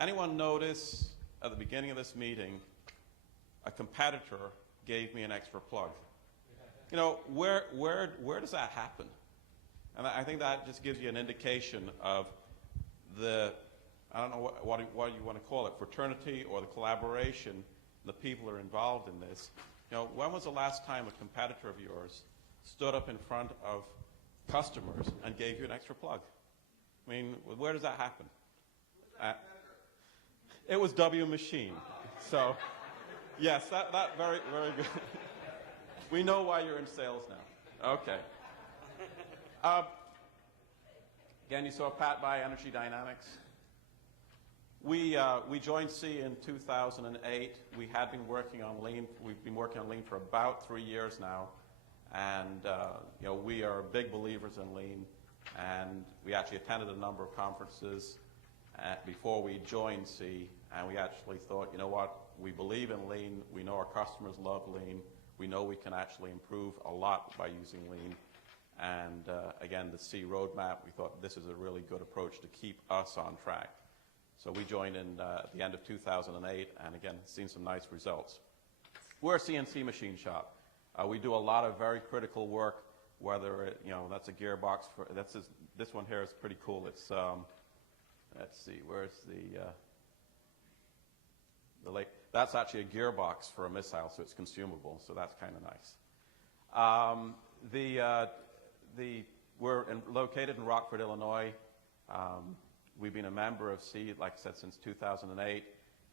Anyone notice at the beginning of this meeting, a competitor gave me an extra plug? You know, where does that happen? And I think that just gives you an indication of the, I don't know what you want to call it, fraternity or the collaboration, the people that are involved in this. You know, when was the last time a competitor of yours stood up in front of customers and gave you an extra plug? I mean, where does that happen? It was W Machine. So, yes, that very, very good. We know why you're in sales now. Okay. Again, you saw Pat by Energy Dynamics. We joined C in 2008. We had been working on Lean. We've been working on Lean for about 3 years now. And you know, we are big believers in Lean. And we actually attended a number of conferences before we joined C. And we actually thought, you know what, we believe in Lean. We know our customers love Lean. We know we can actually improve a lot by using Lean. And again, the C roadmap, we thought this is a really good approach to keep us on track. So we joined in at the end of 2008, and again, seen some nice results. We're a CNC machine shop. We do a lot of very critical work, whether it, you know, that's a gearbox for, this one here is pretty cool. It's, let's see, where's the lake? That's actually a gearbox for a missile, so it's consumable, so that's kind of nice. We're located in Rockford, Illinois. We've been a member of C, like I said, since 2008,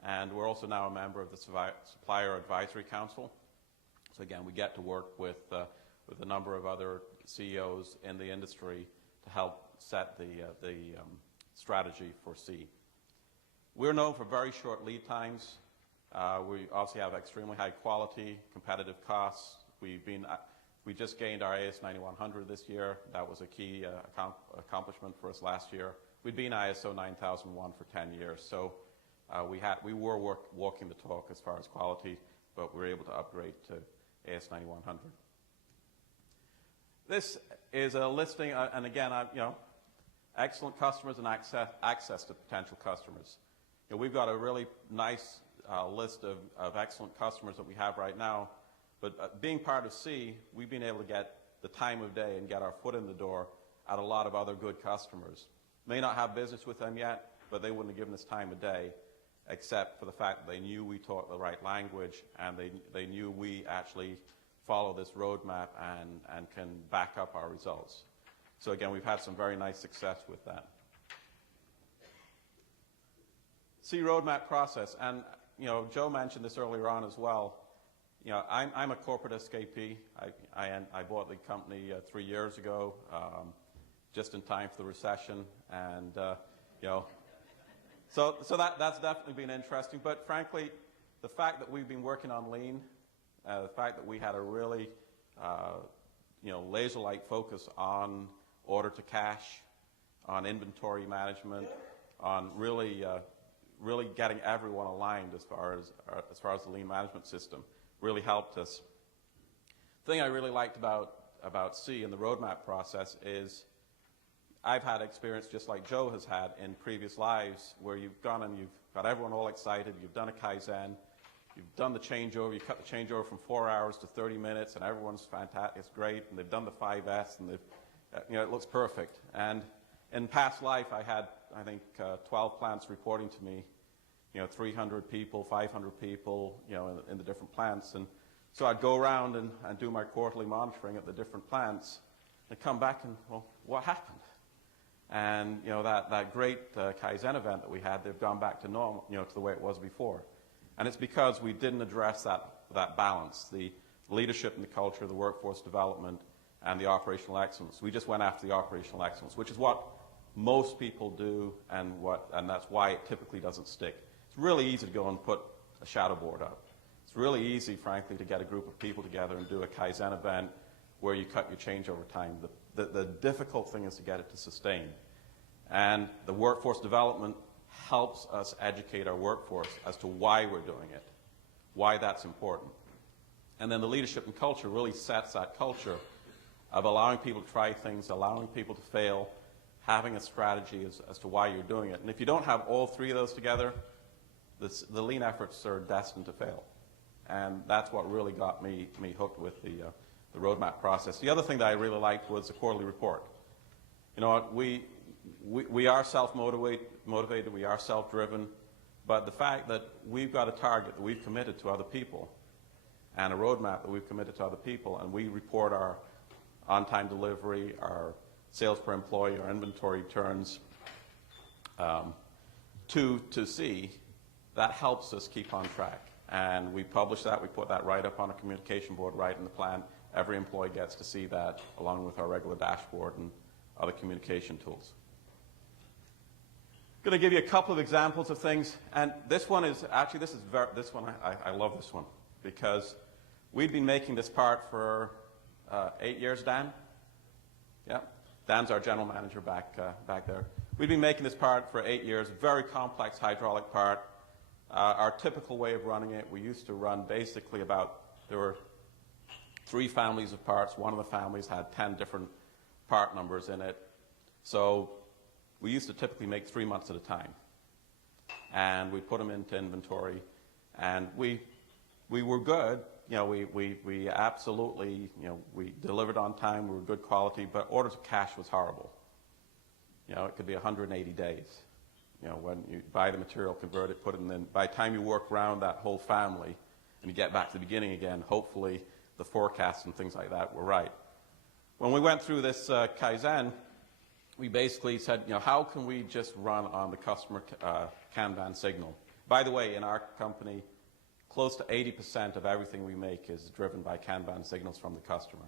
and we're also now a member of the Supplier Advisory Council. So again, we get to work with a number of other CEOs in the industry to help set the strategy for C. We're known for very short lead times. We also have extremely high quality, competitive costs. We just gained our AS9100 this year. That was a key accomplishment for us last year. We'd been ISO 9001 for 10 years, so we were walking the talk as far as quality, but we were able to upgrade to AS9100. This is a listing, and again, you know, excellent customers and access to potential customers. You know, we've got a really nice list of excellent customers that we have right now, but being part of C, we've been able to get the time of day and get our foot in the door at a lot of other good customers. May not have business with them yet, but they wouldn't have given us time of day, except for the fact that they knew we taught the right language, and they knew we actually follow this roadmap and can back up our results. So again, we've had some very nice success with that. C roadmap process, and you know, Joe mentioned this earlier on as well. You know, I'm a corporate escapee. I bought the company 3 years ago, just in time for the recession, and you know, so that's definitely been interesting. But frankly, the fact that we've been working on Lean, the fact that we had a really you know, laser-like focus on order to cash, on inventory management, on really getting everyone aligned as far as the Lean management system really helped us. The thing I really liked about C and the roadmap process is I've had experience just like Joe has had in previous lives where you've gone and you've got everyone all excited, you've done a Kaizen, you've done the changeover, you cut the changeover from 4 hours to 30 minutes and everyone's fantastic, it's great, and they've done the 5S and they've, you know, it looks perfect. And in past life I had, I think, 12 plants reporting to me, you know, 300 people, 500 people, you know, in the different plants. And so I'd go around and do my quarterly monitoring at the different plants and come back and, well, what happened? And, you know, that great Kaizen event that we had, they've gone back to normal, you know, to the way it was before. And it's because we didn't address that balance, the leadership and the culture, the workforce development, and the operational excellence. We just went after the operational excellence, which is what most people do, and that's why it typically doesn't stick. It's really easy to go and put a shadow board up. It's really easy, frankly, to get a group of people together and do a Kaizen event where you cut your changeover time. The difficult thing is to get it to sustain. And the workforce development helps us educate our workforce as to why we're doing it, why that's important. And then the leadership and culture really sets that culture of allowing people to try things, allowing people to fail, having a strategy as to why you're doing it. And if you don't have all three of those together, the lean efforts are destined to fail. And that's what really got me hooked with the roadmap process. The other thing that I really liked was the quarterly report. You know what, we are self-motivated, we are self-driven, but the fact that we've got a target that we've committed to other people and a roadmap that we've committed to other people, and we report our on-time delivery, our sales per employee, our inventory turns to see, that helps us keep on track. And we publish that, we put that right up on a communication board, right in the plan. Every employee gets to see that along with our regular dashboard and other communication tools. I'm going to give you a couple of examples of things, and this one is actually, I love this one, because we've been making this part for 8 years, Dan? Yeah, Dan's our general manager back there. We've been making this part for 8 years, very complex hydraulic part. Our typical way of running it, we used to run basically there were 3 families of parts. One of the families had 10 different part numbers in it. So we used to typically make 3 months at a time. And we put them into inventory. And we were good. You know, we absolutely, you know, we delivered on time, we were good quality, but order to cash was horrible. You know, it could be 180 days. You know, when you buy the material, convert it, put it in, then by the time you work around that whole family and you get back to the beginning again, hopefully the forecasts and things like that were right. When we went through this Kaizen, we basically said, you know, how can we just run on the customer Kanban signal? By the way, in our company, close to 80% of everything we make is driven by Kanban signals from the customer.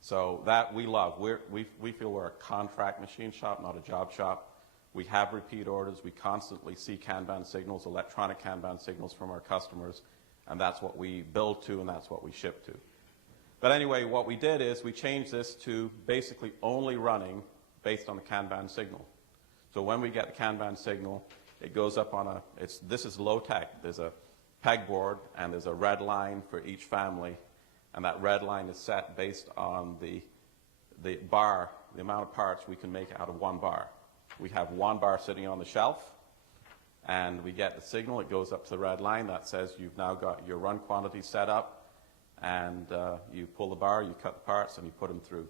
So that we love. We feel we're a contract machine shop, not a job shop. We have repeat orders. We constantly see Kanban signals, electronic Kanban signals from our customers, and that's what we build to and that's what we ship to. But anyway, what we did is we changed this to basically only running based on the Kanban signal. So when we get the Kanban signal, it goes up on this is low tech. There's a pegboard and there's a red line for each family, and that red line is set based on the bar, the amount of parts we can make out of one bar. We have one bar sitting on the shelf, and we get the signal. It goes up to the red line that says you've now got your run quantity set up, and you pull the bar, you cut the parts, and you put them through.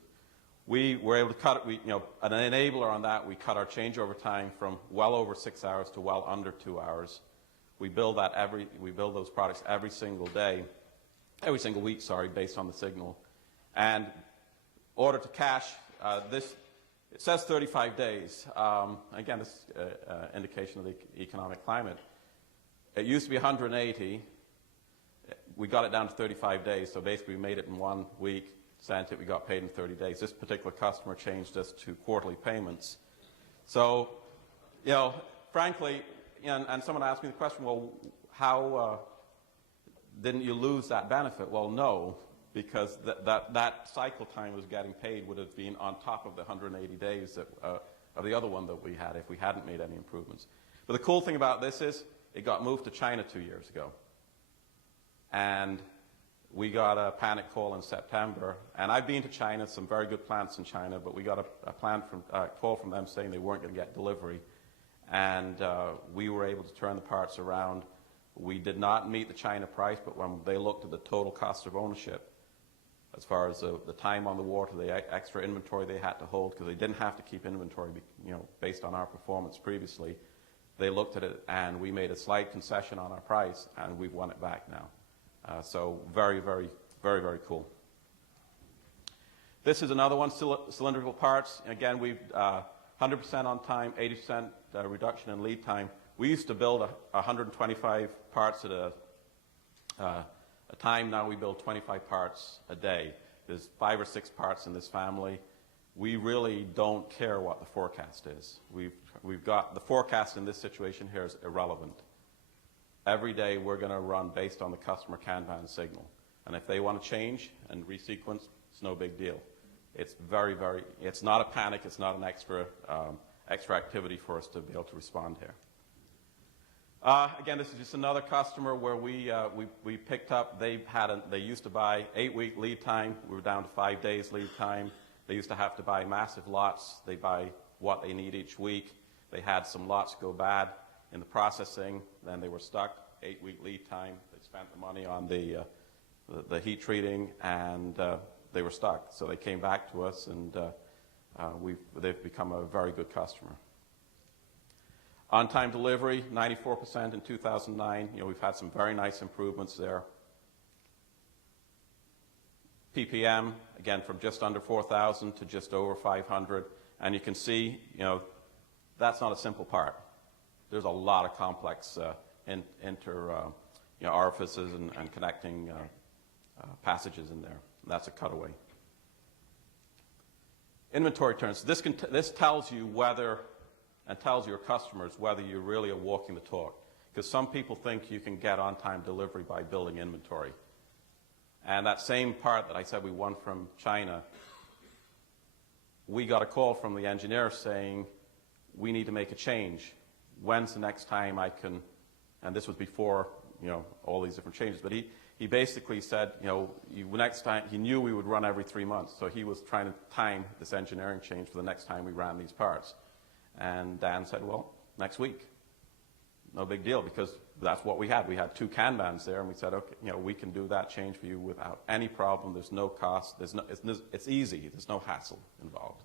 We were able to cut it. An enabler on that, we cut our changeover time from well over 6 hours to well under 2 hours. We build those products every single week, based on the signal. And order to cash, it says 35 days. Again, this is indication of the economic climate. It used to be 180. We got it down to 35 days, so basically we made it in 1 week, sent it, we got paid in 30 days. This particular customer changed us to quarterly payments. So, you know, frankly, and someone asked me the question, well, how didn't you lose that benefit? Well, no, because that cycle time was getting paid would have been on top of the 180 days of the other one that we had if we hadn't made any improvements. But the cool thing about this is it got moved to China 2 years ago. And we got a panic call in September. And I've been to China, some very good plants in China, but we got a call from them saying they weren't going to get delivery. And we were able to turn the parts around. We did not meet the China price, but when they looked at the total cost of ownership, as far as the time on the water, the extra inventory they had to hold, because they didn't have to keep inventory, based on our performance previously, they looked at it and we made a slight concession on our price, and we've won it back now. So very, very, very, very cool. This is another one, cylindrical parts. Again, we've 100% on time, 80% reduction in lead time. We used to build 125 parts at a time. Now we build 25 parts a day. There's 5 or 6 parts in this family. We really don't care what the forecast is. We've got the forecast in this situation here is irrelevant. Every day we're going to run based on the customer Kanban signal. And if they want to change and resequence, it's no big deal. It's very, very, it's not a panic, it's not an extra activity for us to be able to respond here. Again, this is just another customer where we picked up, they used to buy 8-week lead time. We were down to 5 days lead time. They used to have to buy massive lots. They buy what they need each week. They had some lots go bad in the processing, then they were stuck, 8-week lead time. They spent the money on the heat treating, and they were stuck. So they came back to us, and they've become a very good customer. On-time delivery, 94% in 2009. We've had some very nice improvements there. PPM, again, from just under 4,000 to just over 500. And you can see, that's not a simple part. There's a lot of complex orifices and connecting passages in there. That's a cutaway. Inventory turns. This tells you whether, and tells your customers whether you really are walking the talk. Because some people think you can get on-time delivery by building inventory. And that same part that I said we won from China, we got a call from the engineer saying, we need to make a change. When's the next time I can, and this was before, all these different changes, but he basically said, next time, he knew we would run every 3 months, so he was trying to time this engineering change for the next time we ran these parts. And Dan said, well, next week. No big deal, because that's what we had. We had 2 Kanbans there, and we said, okay, we can do that change for you without any problem. There's no cost. It's easy. There's no hassle involved.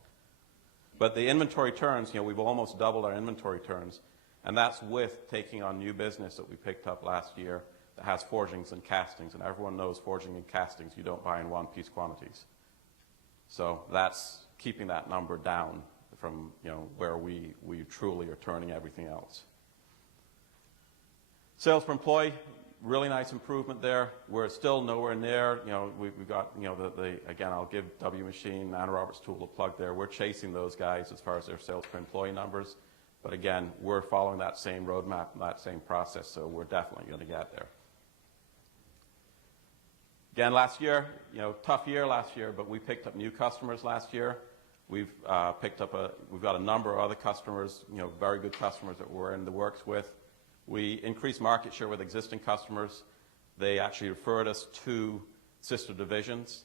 But the inventory turns, we've almost doubled our inventory turns, and that's with taking on new business that we picked up last year that has forgings and castings, and everyone knows forging and castings you don't buy in one-piece quantities. So that's keeping that number down from where we truly are turning everything else. Sales per employee, really nice improvement there. We're still nowhere near, we've got, again, I'll give W Machine, Anna Roberts Tool a plug there. We're chasing those guys as far as their sales per employee numbers. But again, we're following that same roadmap and that same process, so we're definitely going to get there. Again, last year, tough year last year, but we picked up new customers last year. We've we've got a number of other customers, very good customers that we're in the works with. We increased market share with existing customers. They actually referred us to sister divisions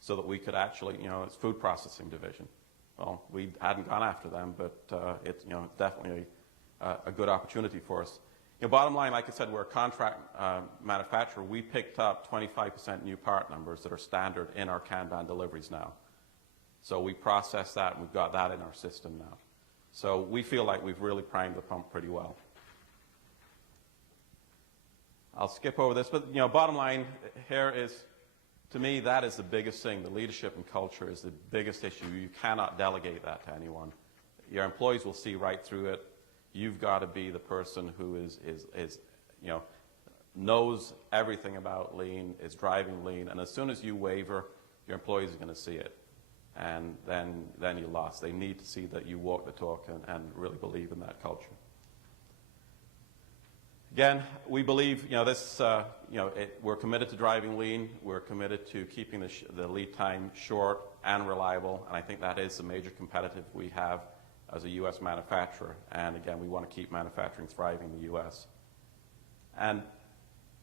so that we could actually, it's food processing division. Well, we hadn't gone after them, but it's definitely a good opportunity for us. Bottom line, like I said, we're a contract manufacturer. We picked up 25% new part numbers that are standard in our Kanban deliveries now. So we process that, and we've got that in our system now. So we feel like we've really primed the pump pretty well. I'll skip over this, but bottom line here is, to me, that is the biggest thing. The leadership and culture is the biggest issue. You cannot delegate that to anyone. Your employees will see right through it. You've got to be the person who knows everything about lean, is driving lean, and as soon as you waver, your employees are going to see it, and then you lost. They need to see that you walk the talk and really believe in that culture. Again, we believe, we're committed to driving lean. We're committed to keeping the lead time short and reliable, and I think that is the major competitive we have as a U.S. manufacturer. And again, we want to keep manufacturing thriving in the U.S. And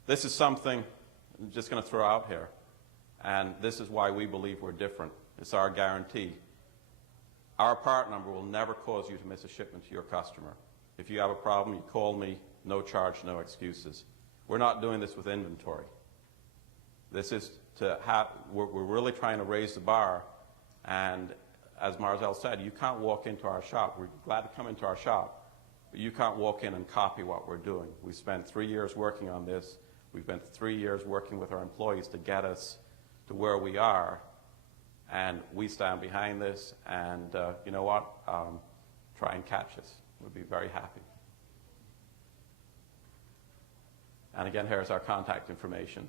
this is something I'm just going to throw out here, and this is why we believe we're different. It's our guarantee. Our part number will never cause you to miss a shipment to your customer. If you have a problem, you call me. No charge, no excuses. We're not doing this with inventory. This is we're really trying to raise the bar, and as Marcel said, you can't walk into our shop. We're glad to come into our shop, but you can't walk in and copy what we're doing. We spent 3 years working on this. We've spent 3 years working with our employees to get us to where we are, and we stand behind this, and you know what? Try and catch us. We'd be very happy. And again, here's our contact information.